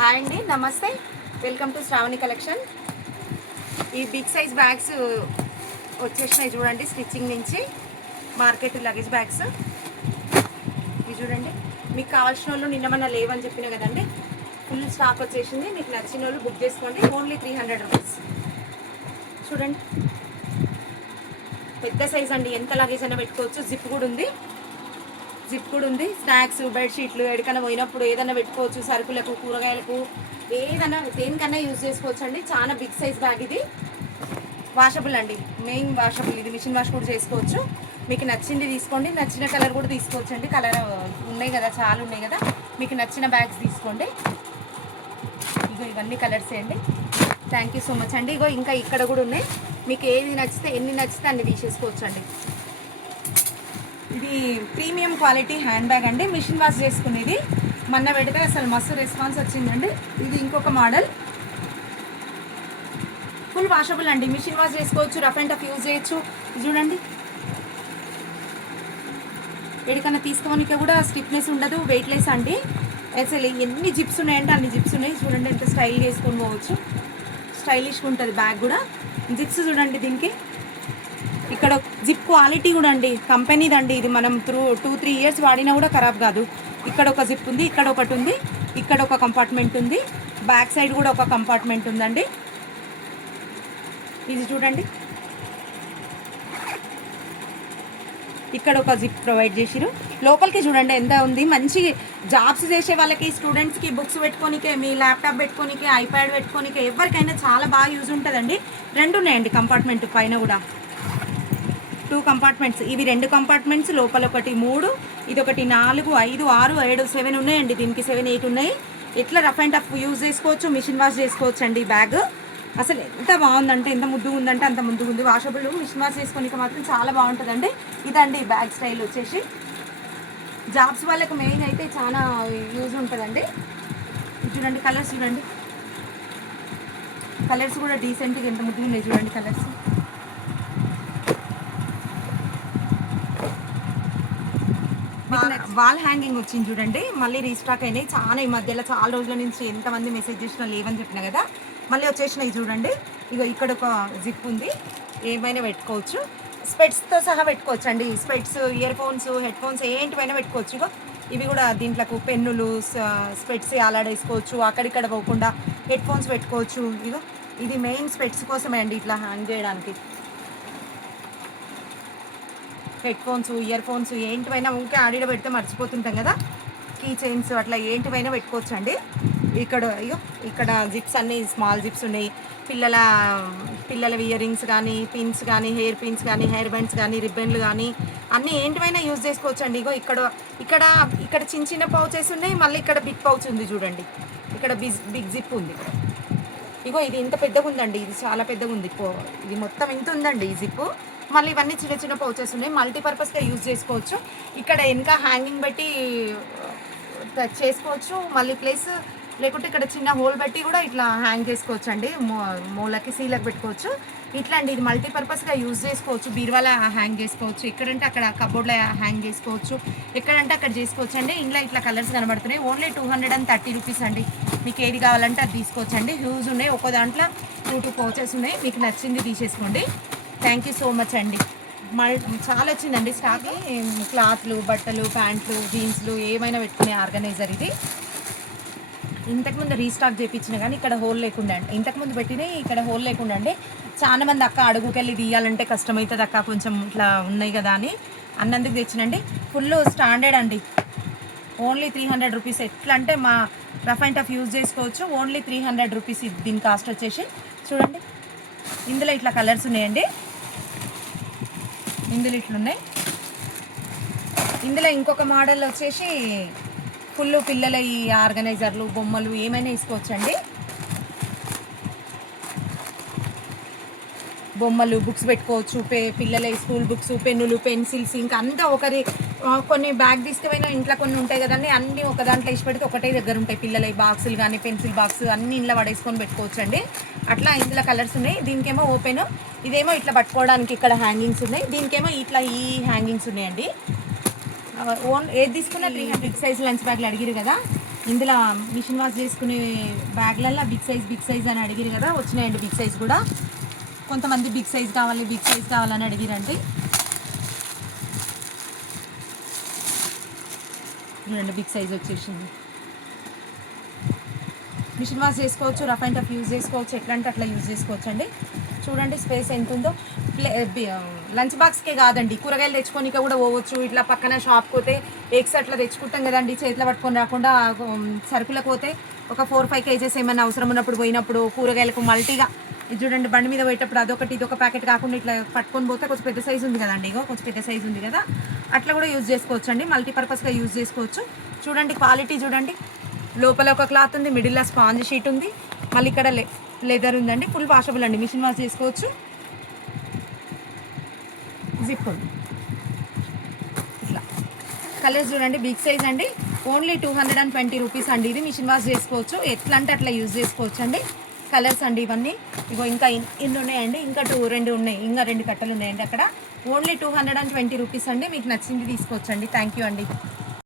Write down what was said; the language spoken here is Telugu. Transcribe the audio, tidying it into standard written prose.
హాయ్ అండి, నమస్తే. Welcome to Shravani collection. ఈ బిగ్ సైజ్ బ్యాగ్స్ వచ్చేసినాయి చూడండి, స్టిచ్చింగ్ నుంచి మార్కెట్ లగేజ్ బ్యాగ్స్. ఇవి చూడండి, మీకు కావాల్సిన వాళ్ళు నిన్న మన లేవని చెప్పిన కదండి, ఫుల్ స్టాక్ వచ్చేసింది. మీకు నచ్చిన వాళ్ళు బుక్ చేసుకోండి. Only 300 rupees. చూడండి, పెద్ద సైజ్ అండి, ఎంత లగేజ్ అయినా పెట్టుకోవచ్చు. జిప్ కూడా ఉంది. స్నాక్స్, బెడ్షీట్లు ఎక్కడికైనా పోయినప్పుడు ఏదైనా పెట్టుకోవచ్చు. సరుకులకు, కూరగాయలకు, ఏదైనా దేనికన్నా యూజ్ చేసుకోవచ్చు అండి. చాలా బిగ్ సైజ్ బ్యాగ్ ఇది. వాషబుల్ అండి, మెయిన్ వాషబుల్. ఇది మిషన్ వాష్ కూడా చేసుకోవచ్చు. మీకు నచ్చింది తీసుకోండి, నచ్చిన కలర్ కూడా తీసుకోవచ్చు అండి. కలర్ ఉన్నాయి కదా, చాలా ఉన్నాయి కదా, మీకు నచ్చిన బ్యాగ్స్ తీసుకోండి. ఇగో ఇవన్నీ కలర్సే అండి. థ్యాంక్ యూ సో మచ్ అండి. ఇగో ఇంకా ఇక్కడ కూడా ఉన్నాయి, మీకు ఏది నచ్చితే ఎన్ని నచ్చితే అన్ని తీసేసుకోవచ్చు అండి. ఇది ప్రీమియం క్వాలిటీ హ్యాండ్ బ్యాగ్ అండి, మిషన్ వాష్ చేసుకునేది. మొన్న పెడితే అసలు మస్తు రెస్పాన్స్ వచ్చిందండి. ఇది ఇంకొక మోడల్, ఫుల్ వాషబుల్ అండి, మిషన్ వాష్ చేసుకోవచ్చు, రఫ్ అండ్ టఫ్ యూజ్ చేయొచ్చు. చూడండి, ఎక్కడికన్నా తీసుకోవడానికి కూడా స్టిఫ్నెస్ ఉండదు, వెయిట్లెస్ అండి. అసలు ఎన్ని జిప్స్ ఉన్నాయంటే అన్ని జిప్స్ ఉన్నాయి. చూడండి, ఎంత స్టైల్ చేసుకొని పోవచ్చు, స్టైలిష్గా ఉంటుంది బ్యాగ్ కూడా. జిప్స్ చూడండి, దీనికి ఇక్కడ జిప్ క్వాలిటీ కూడా అండి, కంపెనీదండి ఇది. మనం 2-3 ఇయర్స్ వాడినా కూడా ఖరాబ్ కాదు. ఇక్కడ ఒక జిప్ ఉంది, ఇక్కడ ఒకటి ఉంది, ఇక్కడ ఒక కంపార్ట్మెంట్ ఉంది, బ్యాక్ సైడ్ కూడా ఒక కంపార్ట్మెంట్ ఉందండి. ఇది చూడండి, ఇక్కడ ఒక జిప్ ప్రొవైడ్ చేసిరు. లోపలికి చూడండి ఎంత ఉంది. మంచి జాబ్స్ చేసే వాళ్ళకి, స్టూడెంట్స్కి బుక్స్ పెట్టుకోనికే, మీ ల్యాప్టాప్ పెట్టుకోనికే, ఐప్యాడ్ పెట్టుకోనికే, ఎవరికైనా చాలా బాగా యూజ్ ఉంటుందండి. 2 ఉన్నాయండి కంపార్ట్మెంట్ పైన కూడా, 2 కంపార్ట్మెంట్స్. ఇవి 2 కంపార్ట్మెంట్స్, లోపల ఒకటి 3, ఇది ఒకటి 4, 5, 6, 7, 7 ఉన్నాయండి. దీనికి 7, 8 ఉన్నాయి. ఎట్లా రఫ్ అండ్ టఫ్ యూజ్ చేసుకోవచ్చు, మిషన్ వాష్ చేసుకోవచ్చు అండి. బ్యాగ్ అసలు ఎంత బాగుందంటే, ఎంత ముద్దుగా ఉందంటే అంత ముద్దుగా ఉంది. వాషబుల్, మిషన్ వాష్ చేసుకోనికి మాత్రం చాలా బాగుంటుందండి. ఇదండి బ్యాగ్ స్టైల్ వచ్చేసి. జాబ్స్ వాళ్ళకి మెయిన్ అయితే చాలా యూజ్ ఉంటుందండి. చూడండి కలర్స్, చూడండి కలర్స్ కూడా డీసెంట్గా ఎంత ముద్దుగా ఉన్నాయి. చూడండి కలర్స్. వాల్ హ్యాంగింగ్ వచ్చింది చూడండి, మళ్ళీ రీస్టాక్ అయినాయి చాలా. ఈ మధ్యలో చాలా రోజుల నుంచి ఎంతమంది మెసేజ్ చేసినా లేవని చెప్పిన కదా, మళ్ళీ వచ్చేసినాయి చూడండి. ఇక ఇక్కడ ఒక జిప్ ఉంది, ఏమైనా పెట్టుకోవచ్చు. స్పెట్స్తో సహా పెట్టుకోవచ్చు అండి. స్పెట్స్, ఇయర్ ఫోన్స్, హెడ్ ఫోన్స్ ఏంటివైనా పెట్టుకోవచ్చు. ఇగో ఇవి కూడా దీంట్లకు పెన్నులు, స్పెట్స్ అలాడేసుకోవచ్చు. అక్కడిక్కడ పోకుండా హెడ్ ఫోన్స్ పెట్టుకోవచ్చు. ఇగో ఇది మెయిన్ స్పెట్స్ కోసమే అండి, ఇట్లా హ్యాంగ్ చేయడానికి. హెడ్ ఫోన్స్, ఇయర్ ఫోన్స్ ఏంటివైనా ఊరికే ఆడిడ పెడితే మర్చిపోతుంటాం కదా, కీ చైన్స్ అట్లా ఏంటివైనా పెట్టుకోవచ్చు అండి. ఇక్కడ జిప్స్ అన్నీ స్మాల్ జిప్స్ ఉన్నాయి. పిల్లల ఇయర్ రింగ్స్ కానీ, పిన్స్ కానీ, హెయిర్ పిన్స్ కానీ, హెయిర్ బ్యాండ్స్ కానీ, రిబ్బన్లు కానీ అన్నీ ఏంటివైనా యూజ్ చేసుకోవచ్చు అండి. ఇక్కడ చిన్న చిన్న పౌచెస్ ఉన్నాయి, మళ్ళీ ఇక్కడ బిగ్ పౌచ్ ఉంది చూడండి. ఇక్కడ బిగ్ జిప్ ఉంది. ఇది ఇంత పెద్దగా ఉందండి, ఇది చాలా పెద్దగా ఉంది. ఇది మొత్తం ఇంత ఉందండి ఈ జిప్పు. మళ్ళీ ఇవన్నీ చిన్న చిన్న పౌచెస్ ఉన్నాయి, మల్టీపర్పస్గా యూజ్ చేసుకోవచ్చు. ఇక్కడ వెనక హ్యాంగింగ్ బట్టి చేసుకోవచ్చు. మళ్ళీ ప్లేస్ లేకుంటే ఇక్కడ చిన్న హోల్ బట్టి కూడా ఇట్లా హ్యాంగ్ చేసుకోవచ్చు అండి. మూలకి సీలకు పెట్టుకోవచ్చు. ఇట్లా అండి, ఇది మల్టీపర్పస్గా యూజ్ చేసుకోవచ్చు. బీరువాలో హ్యాంగ్ చేసుకోవచ్చు, ఎక్కడంటే అక్కడ కబోర్డ్లో హ్యాంగ్ చేసుకోవచ్చు, ఎక్కడంటే అక్కడ చేసుకోవచ్చు అండి. ఇంట్లో ఇట్లా కలర్స్ కనబడుతున్నాయి. ఓన్లీ 230 రూపీస్ అండి. మీకు ఏది కావాలంటే అది తీసుకోవచ్చు అండి. హ్యూజ్ ఉన్నాయి, ఒక్కో దాంట్లో 2 పౌచెస్ ఉన్నాయి. మీకు నచ్చింది తీసేసుకోండి. థ్యాంక్ యూ సో మచ్ అండి. చాలా వచ్చిందండి స్టాక్. క్లాత్లు, బట్టలు, ప్యాంట్లు, జీన్స్లు ఏమైనా పెట్టుకునే ఆర్గనైజర్ ఇది. ఇంతకుముందు రీస్టాక్ చేయించిన కానీ ఇక్కడ హోల్ లేకుండా అండి. ఇంతకుముందు పెట్టినాయి, ఇక్కడ హోల్ లేకుండా అండి. చాలా మంది అక్క అడుగుకెళ్ళి తీయాలంటే కష్టమవుతుంది అక్క, కొంచెం ఇట్లా ఉన్నాయి కదా అని అన్నందుకు తెచ్చినండి. ఫుల్ స్టాండర్డ్ అండి. Only 300 rupees. ఎట్లా అంటే మా రఫ్ అండ్ టఫ్ యూజ్ చేసుకోవచ్చు. ఓన్లీ 300 రూపీస్ దీని కాస్ట్ వచ్చేసి. చూడండి, ఇందులో ఇట్లా కలర్స్ ఉన్నాయండి. ఇందులో ఇట్లున్నాయి. ఇందులో ఇంకొక మోడల్ వచ్చేసి ఫుల్ పిల్లల ఈ ఆర్గనైజర్లు, బొమ్మలు ఏమైనా వేసుకోవచ్చండి. బొమ్మలు, బుక్స్ పెట్టుకోవచ్చు. పిల్లల స్కూల్ బుక్స్, పెన్నులు, పెన్సిల్స్, ఇంకా అంతా కొన్ని బ్యాగ్ తీసుకుపోయినా ఇంట్లో కొన్ని ఉంటాయి కదండి, అన్నీ ఒక దాంట్లో వేసి పెడితే ఒకటే దగ్గర ఉంటాయి. పిల్లల బాక్సులు కానీ, పెన్సిల్ బాక్స్ అన్నీ ఇంట్లో పడేసుకొని పెట్టుకోవచ్చు అండి. అట్లా ఇందులో కలర్స్ ఉన్నాయి. దీనికేమో ఓపెన్, ఇదేమో ఇట్లా పట్టుకోవడానికి ఇక్కడ హ్యాంగింగ్స్ ఉన్నాయి. దీనికేమో ఇట్లా ఈ హ్యాంగింగ్స్ ఉన్నాయండి. ఏది తీసుకున్నా 300. బిగ్ సైజ్ లంచ్ బ్యాగ్లు అడిగిరు కదా, ఇందులో మిషన్ వాష్ చేసుకునే బ్యాగ్లల్లో బిగ్ సైజ్ అని అడిగిరు కదా, వచ్చినాయండి బిగ్ సైజ్ కూడా. కొంతమంది బిగ్ సైజ్ కావాలని అడిగిరండి. చూడండి బిగ్ సైజ్ వచ్చేసింది. మిషన్ వాష్ చేసుకోవచ్చు, రఫ్ అండ్ టఫ్ యూజ్ చేసుకోవచ్చు, ఎట్లా అంటే అట్లా యూజ్ చేసుకోవచ్చు అండి. చూడండి స్పేస్ ఎంత ఉందో. లంచ్ బాక్స్కే కాదండి, కూరగాయలు తెచ్చుకోనికే కూడా పోవచ్చు. ఇట్లా పక్కన షాప్ పోతే ఎగ్స్ అట్లా తెచ్చుకుంటాం కదండి, చేతిలో పట్టుకొని రాకుండా సరుకులకు పోతే ఒక 4-5 కేజెస్ ఏమైనా అవసరం ఉన్నప్పుడు పోయినప్పుడు కూరగాయలకు మల్టీగా ఇది చూడండి, బండి మీద పోయేటప్పుడు అదొకటి ఇదొక ప్యాకెట్ కాకుండా ఇట్లా పట్టుకొని పోతే కొంచెం పెద్ద సైజు ఉంది కదండి, ఇగో కొంచెం పెద్ద సైజు ఉంది కదా, అట్లా కూడా యూజ్ చేసుకోవచ్చు అండి. మల్టీపర్పస్గా యూజ్ చేసుకోవచ్చు. చూడండి క్వాలిటీ చూడండి, లోపల ఒక క్లాత్ ఉంది, మిడిల్లో స్పాంజ్ షీట్ ఉంది, మళ్ళీ ఇక్కడ లెదర్ ఉందండి. ఫుల్ వాషబుల్ అండి, మిషన్ వాష్ చేసుకోవచ్చు. జిప్ ఉంది ఇట్లా. కలర్స్ చూడండి బిగ్ సైజ్ అండి, ఓన్లీ 220 రూపీస్ అండి. ఇది మిషన్ వాష్ చేసుకోవచ్చు, ఎట్లా అంటే అట్లా యూజ్ చేసుకోవచ్చు అండి. కలర్స్ అండి ఇవన్నీ. ఇగో ఇంకా ఇన్ని ఉన్నాయండి, ఇంకా 2 ఉన్నాయి, ఇంకా 2 కట్టలు ఉన్నాయండి అక్కడ. ఓన్లీ 220 రూపీస్ అండి. మీకు నచ్చింది తీసుకోవచ్చండి. థ్యాంక్ యూ అండి.